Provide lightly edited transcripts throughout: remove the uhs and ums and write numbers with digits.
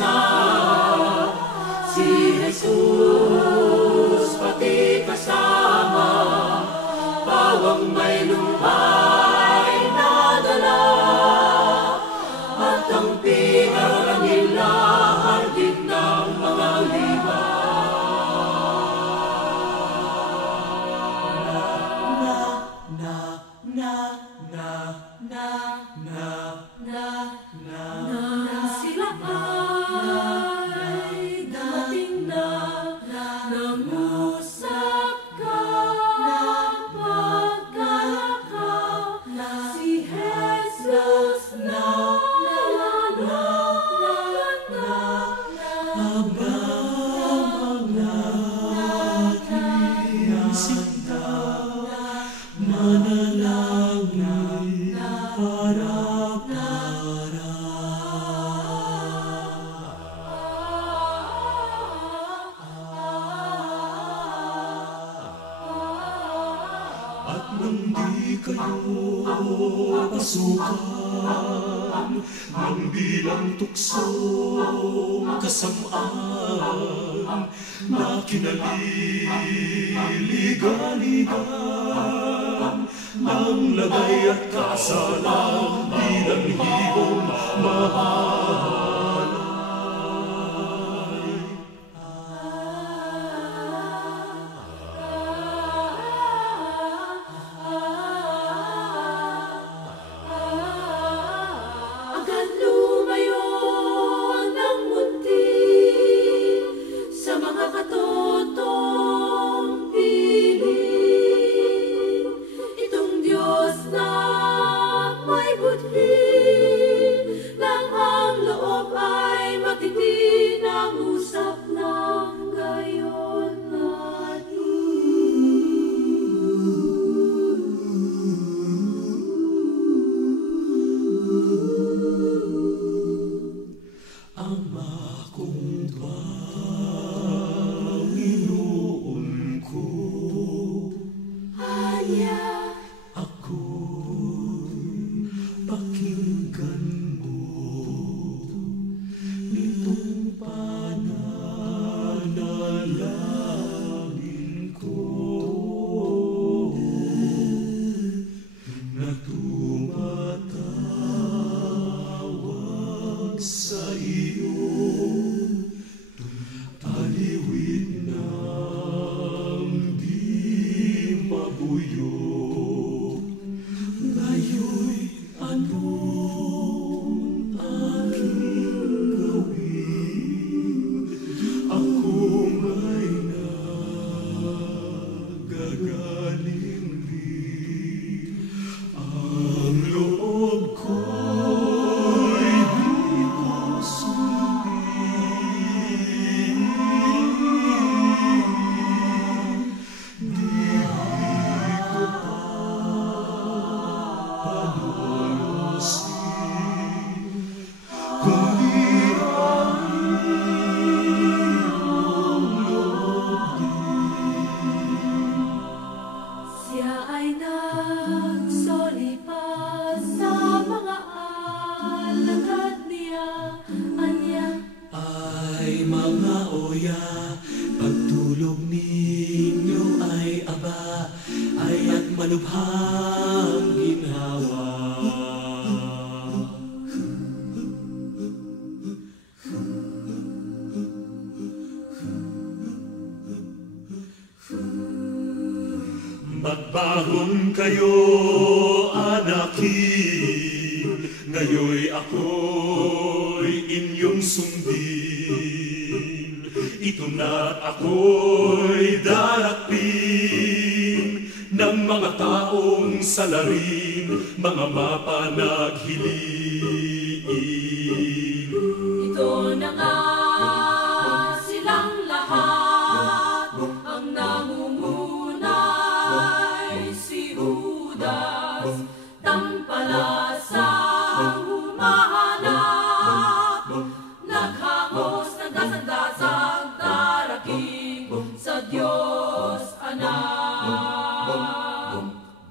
na si Jesus, pati kasama bawang may lupain nadala, at ang pinarang nila hardin ng mga liba. Sila ay dating na nangusap ka pagkalakaw, si Jesus na habang natin sinta manalangin para-para. At nang di kayo pasukan ng bilang tuksong kasamaan na kinaliligan ng lagay at kasalang bilang hibong mahalay. Agad lumayo ng munti sa mga katotong piling. Itong Diyos na may budhi lang ang loob ay matindi, nang-usap lang gayon natin. Ama kong Panginoon ko, Anya, ako'y pakinggan mo nitong pananalangin ko na tumatawag sa iyo, aliwit ng di mabuyog. Ngayon'y anong aking gawin? Ako nga'y nagagaling rin. Ang loob ko'y di ko sundin. Di ko palulusin kung di ang iyong loob din. siya ay nagsolipas sa mga alagad niya. Anya, Ay mga oya, pagtulog ninyo ay aba, ay at malubhang ginhawa. Magbangon kayo, anakin, ngayoy ako'y inyong sundin. Ito na't ako'y darapin ng mga taong salarin, mga mapanaghiliin. ito na nga silang lahat, ang nangungunay si Judas, tampalasang humahanap, naghangos ng dasang-dasang darating sa Diyos Anak.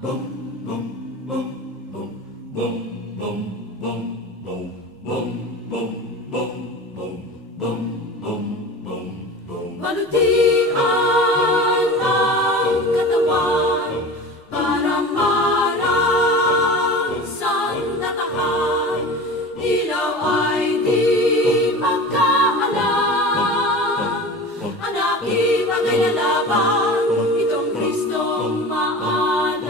Bum, bum, bum, bum, bum, bum, bum, bum, bum, bum, bum, bum, Balutian ang katawan para marang sandatahan. Ilaw ay di magkaalam. Anaki bagay na laban, itong Kristong maalam.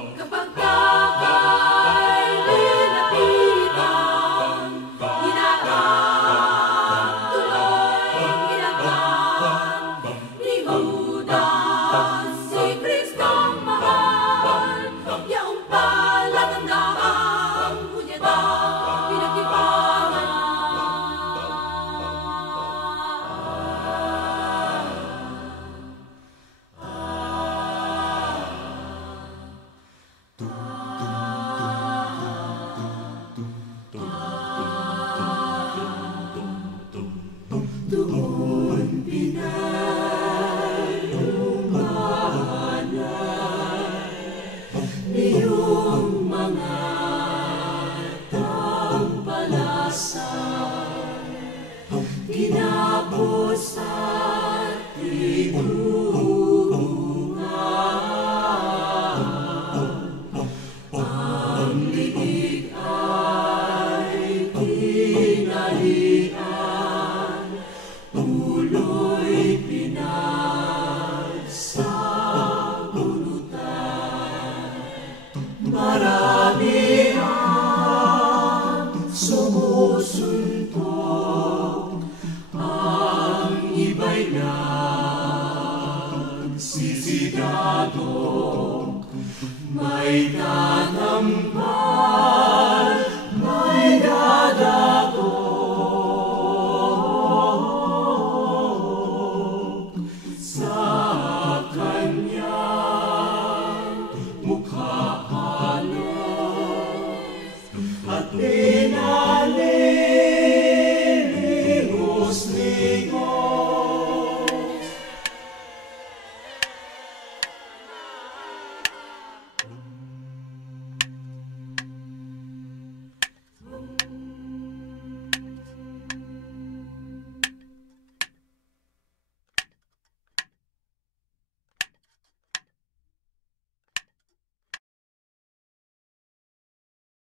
Kapag kakay linapitan, hinarang tuloy ginagdan ni Judas si Kristong mahal. Yaong palatandaan, hudyata pinagtipangan. Doon pinaglumahanay niyong mga tampalasay, kinapos at tinungan. Ang liig ay tinalian, ulo'y pinagsabunutan. Marami ang sumusuntok, ang iba'y nagsisigado. May tatampal, may dadago sa kanyang mukha halos, at